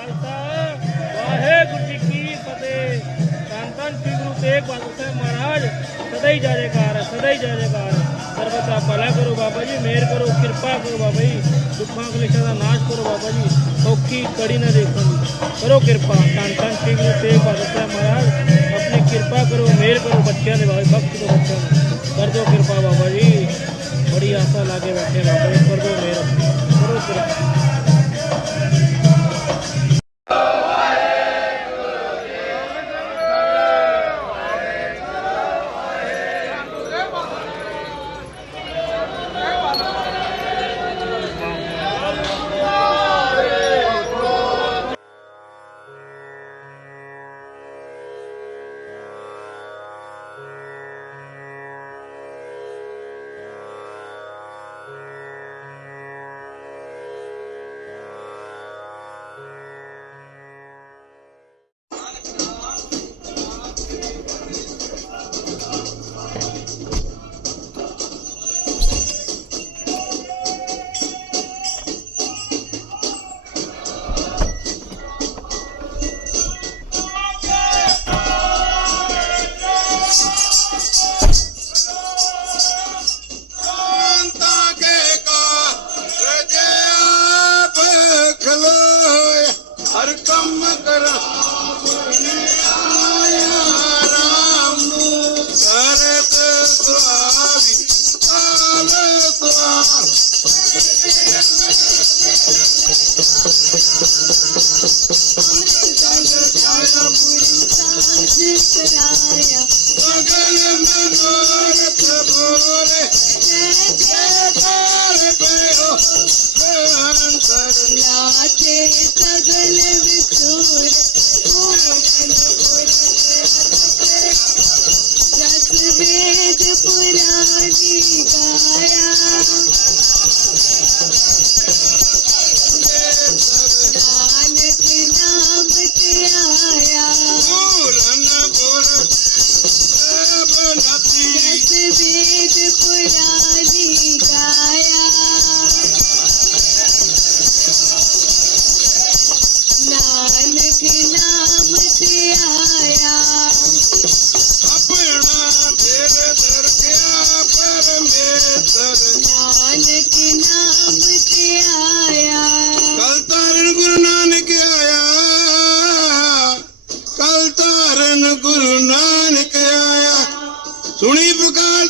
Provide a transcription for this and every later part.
ਖਾਲਸਾ ਵਾਹਿਗੁਰੂ ਜੀ ਕੀ ਫਤਿਹ। ਧੰਨ ਧੰਨ ਸ੍ਰੀ ਗੁਰੂ ਤੇਗ ਬਹਾਦਰ ਸਾਹਿਬ ਮਹਾਰਾਜ, ਸਦਾ ਹੀ ਜੈ ਜੈਕਾਰ ਸਦਾ ਹੀ ਜੈ ਜੈਕਾਰ ਸਰਬਤ ਦਾ ਭਲਾ ਕਰੋ ਬਾਬਾ ਜੀ, ਮਿਹਰ ਕਰੋ, ਕਿਰਪਾ ਕਰੋ ਬਾਬਾ ਜੀ। ਦੁੱਖਾਂ ਕਲੇਸ਼ਾਂ ਦਾ ਨਾਸ਼ ਕਰੋ ਬਾਬਾ ਜੀ। ਸੌਖੀ ਕੜੀ ਨਾ ਦੇਖਣ ਦੀ ਕਰੋ ਕਿਰਪਾ। ਧੰਨ ਧੰਨ ਸ੍ਰੀ ਗੁਰੂ ਤੇਗ ਬਹਾਦਰ ਸਾਹਿਬ ਮਹਾਰਾਜ, ਆਪਣੀ ਕਿਰਪਾ ਕਰੋ, ਮਿਹਰ ਕਰੋ ਬੱਚਿਆਂ ਦੇ ਬਾਬਾ ਬਖਸ਼ ਦਿਓ ਬੱਚਿਆਂ ਨੂੰ। ਕਰ ਦਿਓ ਕਿਰਪਾ ਬਾਬਾ ਜੀ। ਬੜੀ ਆਸਾ ਲਾ ਕੇ ਬੈਠੇ ਬਾਬਾ ਜੀ, ਕਰ ਦਿਓ ਮਿਹਰ। ਕਰੋ ਕਿਰਪਾ। सगल विचूर ਨਾਨਕ ਕਲ ਤਾਰਨ ਗੁਰੂ ਨਾਨਕ ਆਇਆ। ਕਲ ਤਾਰਨ ਗੁਰੂ ਨਾਨਕ ਆਇਆ। ਸੁਣੀ ਪੁਕਾਰ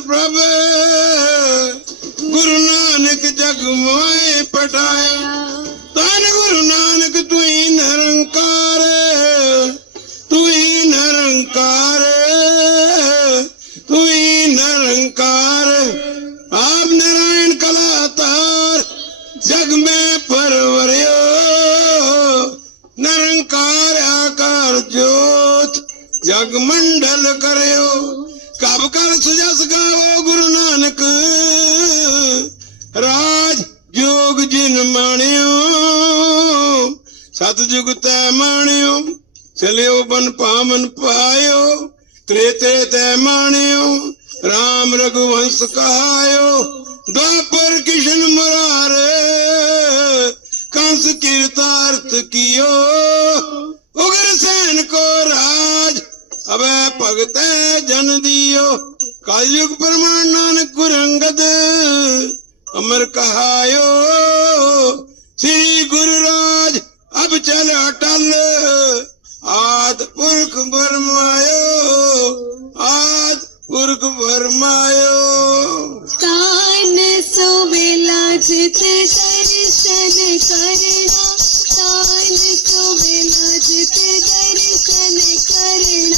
ਪ੍ਰਭ। ਗੁਰੂ ਨਾਨਕ ਜਗ ਪਟਾਇਆ। ਤਨ ਗੁਰੂ ਨਾਨਕ, ਤੂੰ ਹੀ ਨਿਰੰਕਾਰ। ਤੂੰ ਹੀ ਨਿਰੰਕਾਰ। ਤੂੰ ਹੀ ਨਿਰੰਕਾਰ। ਕਰਿਓ। ਕਬ ਕਰ ਸੁਜਸ ਗਾਵੋ ਗੁਰੂ ਨਾਨਕ। ਰਾਜ ਜੋਗ ਜਿਨ ਮਾਣਿਓ, ਸਤ ਜੁਗ ਤੈ ਮਾਣਿਓ, ਚਲਿਓ ਬਨ ਪਾਵਨ ਪਾਇਓ। ਤ੍ਰੇਤੇ ਤੈ ਮਾਣਿਓ, ਰਾਮ ਰਘੁਵੰਸ ਕਹਾਇਓ। ਦੁਆਪਰ ਕਿਸ਼ਨ ਮੁਰਾਰ, ਕੰਸ ਕੀਰਤਾਰਥ ਕੀਓ। ਉਗਰ ਸੈਨ ਕੋ ਰਾ अबे भगत जन दियो। कलयुग प्रमाण नानक गुरंगद अमर कहायो, श्री गुरु राज, अब चल अटल। आद पुरख बरमायो, आद पुरख बरमायो। तान सुबेला जित दर्शन करना तान सुबेला जित दर्शन करना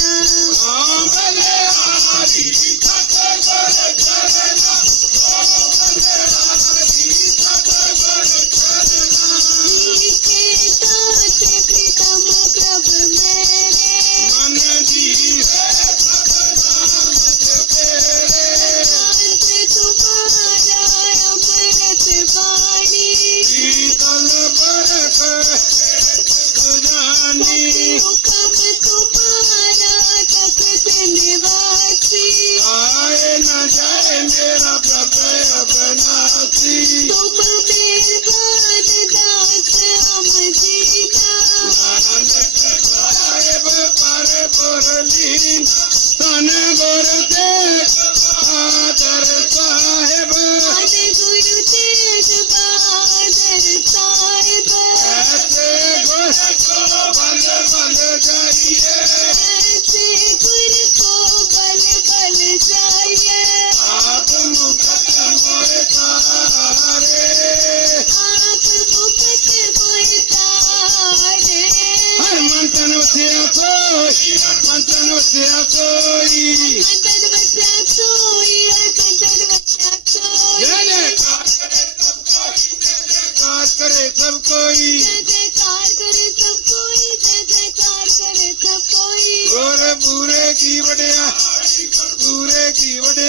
ഇവിടെ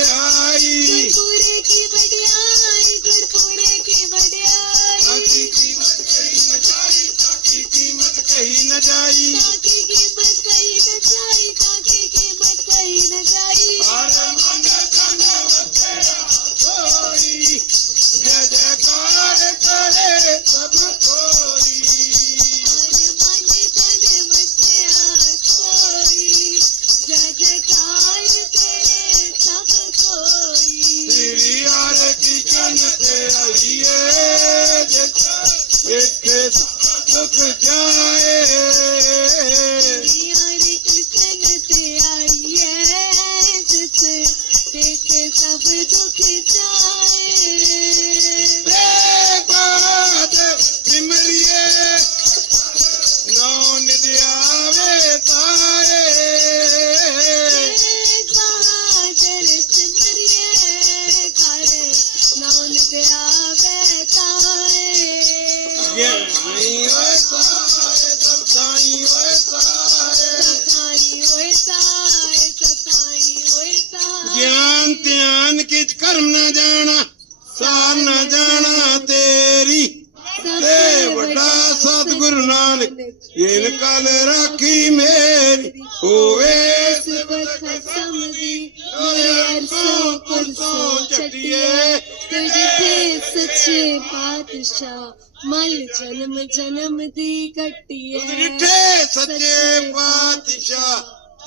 ज्ञान त्यान किच कर्म न जाना सार न जाना तेरी सेवटा सतगुरु नानक इनकल राखी मेरी होवे सचे पातशाह। जन्म जन्म दी कट्टी सच्चे पातशाह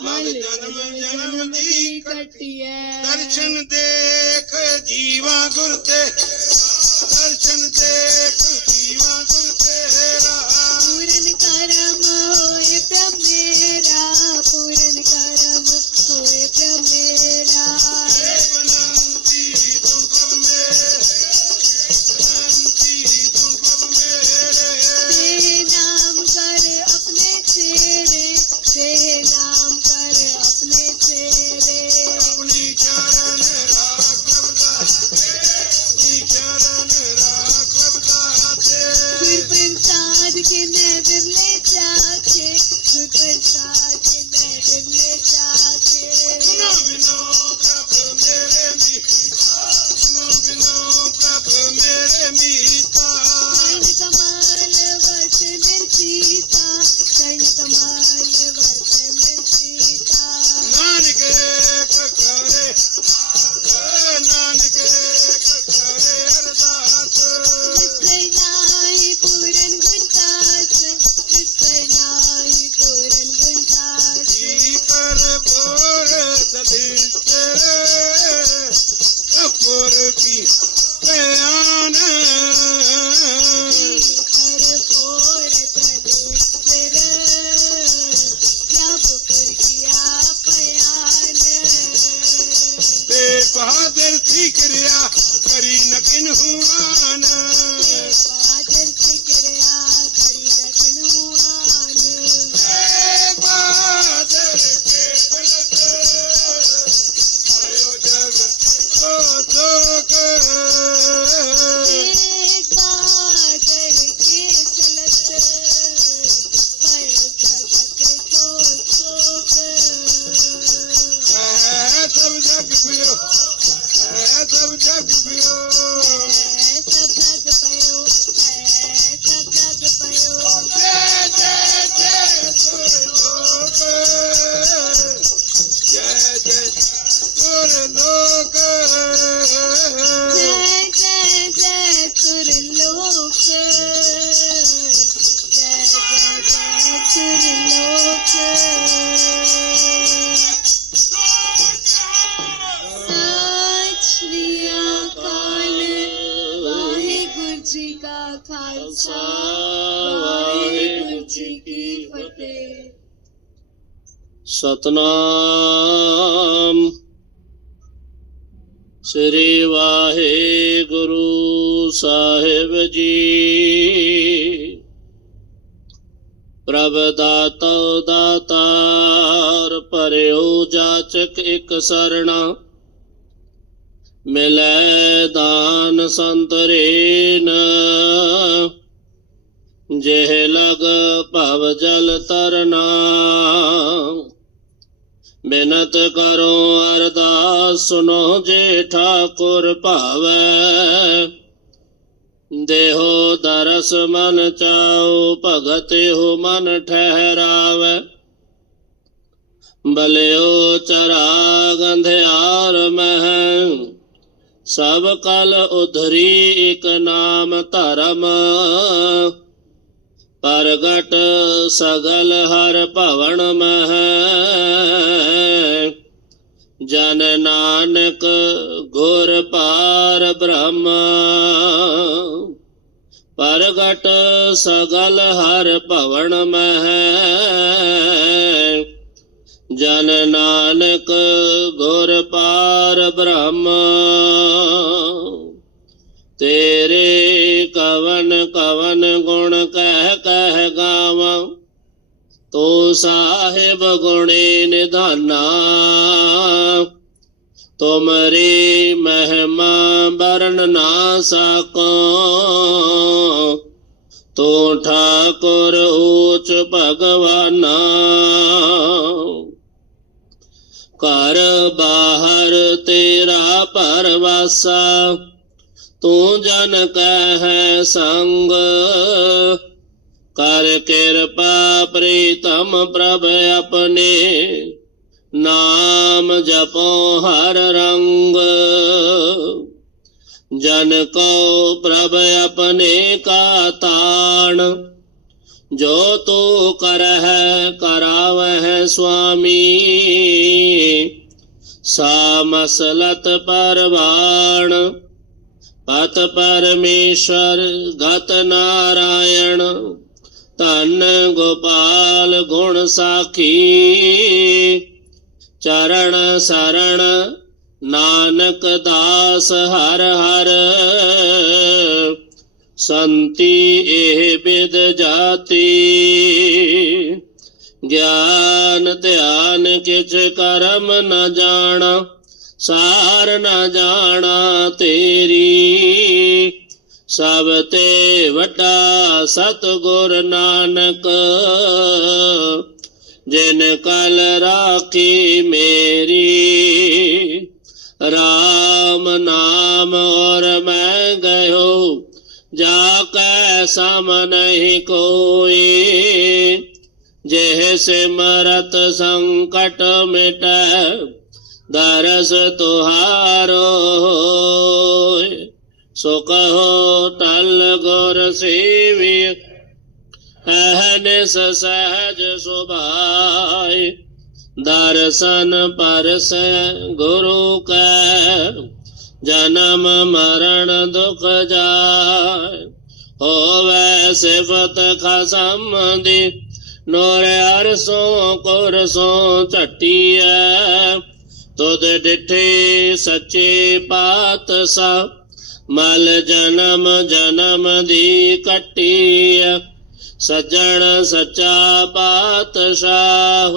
मन जन्म जन्म दी कट्टी दर्शन देख जीवा गुरते दर्शन देख जीवा गुरते पूरन करम होए मेरा पूरन करम होए ਸਤਨਾਮ। ਸ੍ਰੀ ਵਾਹਿਗੁਰੂ ਸਾਹਿਬ ਜੀ। ਪ੍ਰਭ ਦਾਤਾ, ਦਾਤਾਰ ਪਰਿਓ ਜਾਚਕ ਇਕ ਸਰਣਾ। ਮਿਲੈ ਦਾਨ ਸੰਤਰੇਨ ਜਿਹ ਲਗ ਭਵ ਜਲ ਤਰਨਾ। बिनत करो अरदास सुनो जे ठाकुर पावे। देहो दरस मन चाओ, भगत हो मन ठहराव। बलियो चरा गंध्यार मह। सब कल उधरी एक नाम धर्म। परगट सगल हर पवन मह। ज्ञान नानक गुर पार ब्रह्म। परगट सगल हर पवन मह। जन नानक गुर पार ब्रह्म। तेरे कवन कवन गुण कह कह गाव। तो साहेब गुणे निधाना। ਤੁਮਰੀ ਮਹਿਮਾ ਬਰਨ ਨਾ ਸਕੋ ਤੂੰ ਠਾਕੁਰ ਊਚ ਭਗਵਾਨਾ ਘਰ ਬਾਹਰ ਤੇਰਾ ਪਰਵਾਸਾ ਤੂੰ ਜਨ ਕਹਿ ਸੰਗ ਕਰ ਕਿਰਪਾ ਪ੍ਰੀਤਮ ਪ੍ਰਭ ਆਪਣੇ नाम जपो हर रंग। जन को प्रभ अपने का तान जो तो कर है कराव है स्वामी। सा मसलत पर बाण पत परमेश्वर गत नारायण। तन गोपाल गुण साखी। चरण शरण, नानक दास हर हर। संति एह विद जाति। ज्ञान ध्यान किच करम न जाना सार न जाना तेरी। सब ते वा सतगुर नानक। जिन कल राखी मेरी। राम नाम और मैं गयो, जाके सम नहीं कोई। जेह सिमरत संकट मिट, दरस तुहारो सुख कहो टल गोर सेवी अहनिस सहज सुभाय। दर्शन पर से गुरु कै जन्म मरण दुख जाय। हो वै सिफत खसम दि नोर अरसों कुरसों चटिया तुद डिठे सचे पात सा मल जन्म जन्म दी कटिया सजण सचा पात पातशाह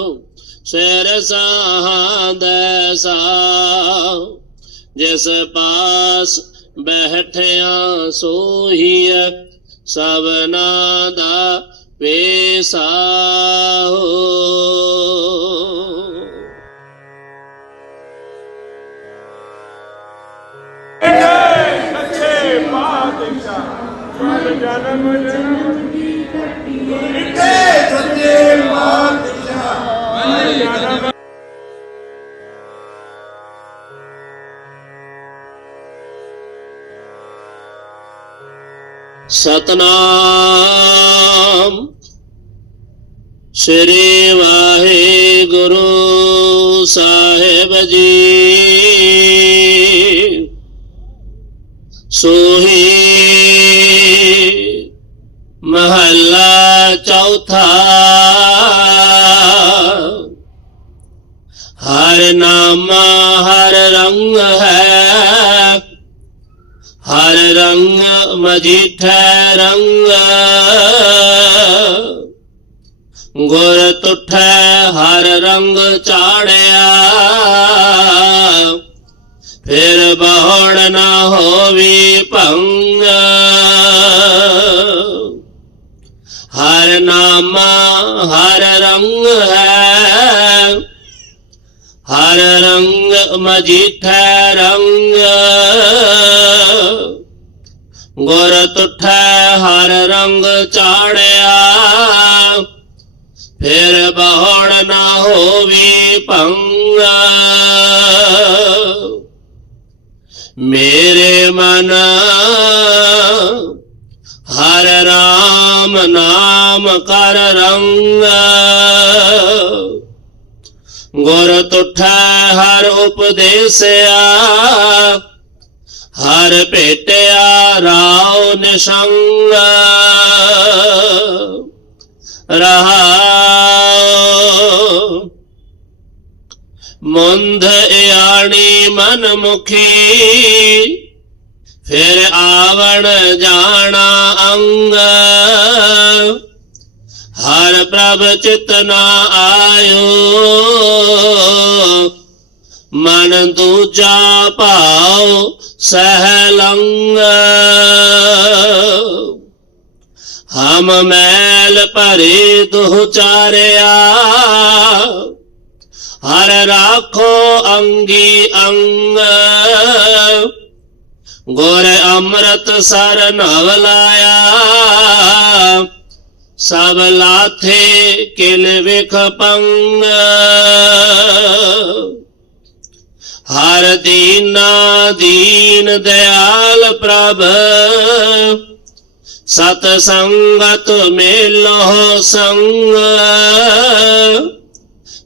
शेर साहा जिस पास बैठिया सोही सबना दा पेसा जन्म जन्म सतनाम श्री वाहे गुरु साहेब जी। सोही ਗੁਰ ਤੁਠੈ ਹਰ ਰੰਗ ਚਾੜਿਆ ਫਿਰ ਬਹੁੜ ਨਾ ਹੋਵੀ ਭੰਗ ਹਰ ਨਾਮਾ ਹਰ ਰੰਗ ਹੈ ਹਰ ਰੰਗ ਮਜੀਠੈ ਰੰਗ ਗੁਰ ਤੁਠੈ ਹਰ ਰੰਗ ਚਾੜਿਆ फिर बहड़ ना होवी पंगा। मेरे मन हर राम नाम कर रंग। गुर तुठ हर उपदेशया, हर पेटया राव निशंग रहा। मुंध याणी मन मुखी फिर आवण जाना अंग। हर प्रभ चितना आयो, मन दूजा पाओ सहलंग हम मैल भरे दुह चारिया। हर राखो अंगी अंग। गोरे अमृत सर नव लाया। सब लाथे किल विख पंग। हर दीना दीन दयाल प्रभ। सतसंगत मिलो संग।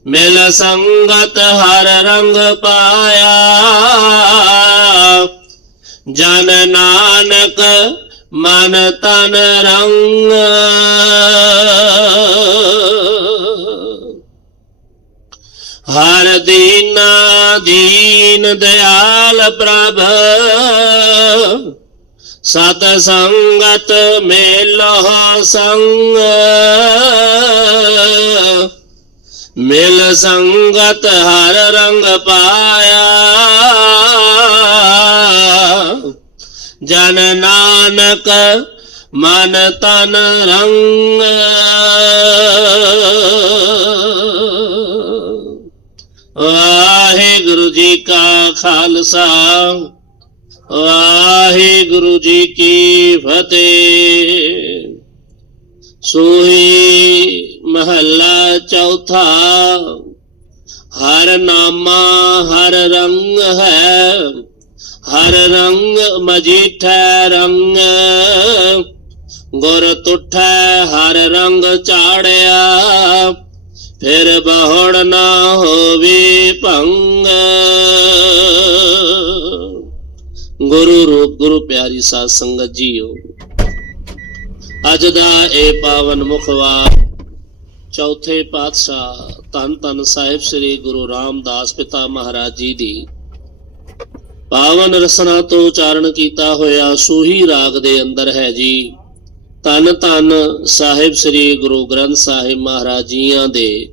मिल संगत हर रंग पाया। जन नानक मन तन रंग। हर दीना दीन दयाल प्रभ। सतसंगत में लहो संग। मिल संगत हर रंग पाया। जन नानक मन तन रंग। वाहे गुरु जी का खालसा। वाहे गुरु जी की फतेह। सोही महला चौथा, हर नामा हर रंग है, हर रंग मजीठ रंग। गुर तुठ हर रंग चाड़िया, फिर बहुड़ ना भी पंग। ਗੁਰੂ ਰੂਪ, ਗੁਰੂ ਪਿਆਰੀ ਸਾਧ ਸੰਗਤ ਜੀਓ, ਅੱਜ ਦਾ ਇਹ ਪਾਵਨ ਮੁਖਵਾਰ ਚੌਥੇ ਪਾਤਸ਼ਾਹ ਧੰਨ ਧੰਨ ਸਾਹਿਬ ਸ੍ਰੀ ਗੁਰੂ ਰਾਮਦਾਸ ਪਿਤਾ ਮਹਾਰਾਜ ਜੀ ਦੀ। ਪਾਵਨ ਰਸਨਾ ਤੋਂ ਉਚਾਰਨ ਕੀਤਾ ਹੋਇਆ ਸੂਹੀ ਰਾਗ ਦੇ ਅੰਦਰ ਹੈ ਜੀ, ਧੰਨ ਧੰਨ ਸਾਹਿਬ ਸ੍ਰੀ ਗੁਰੂ ਗ੍ਰੰਥ ਸਾਹਿਬ ਮਹਾਰਾਜ ਜੀਆਂ ਦੇ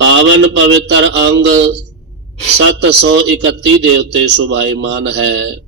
ਪਾਵਨ ਪਵਿੱਤਰ ਅੰਗ 731 ਦੇ ਉੱਤੇ ਸੁਭਾਈਮਾਨ ਹੈ।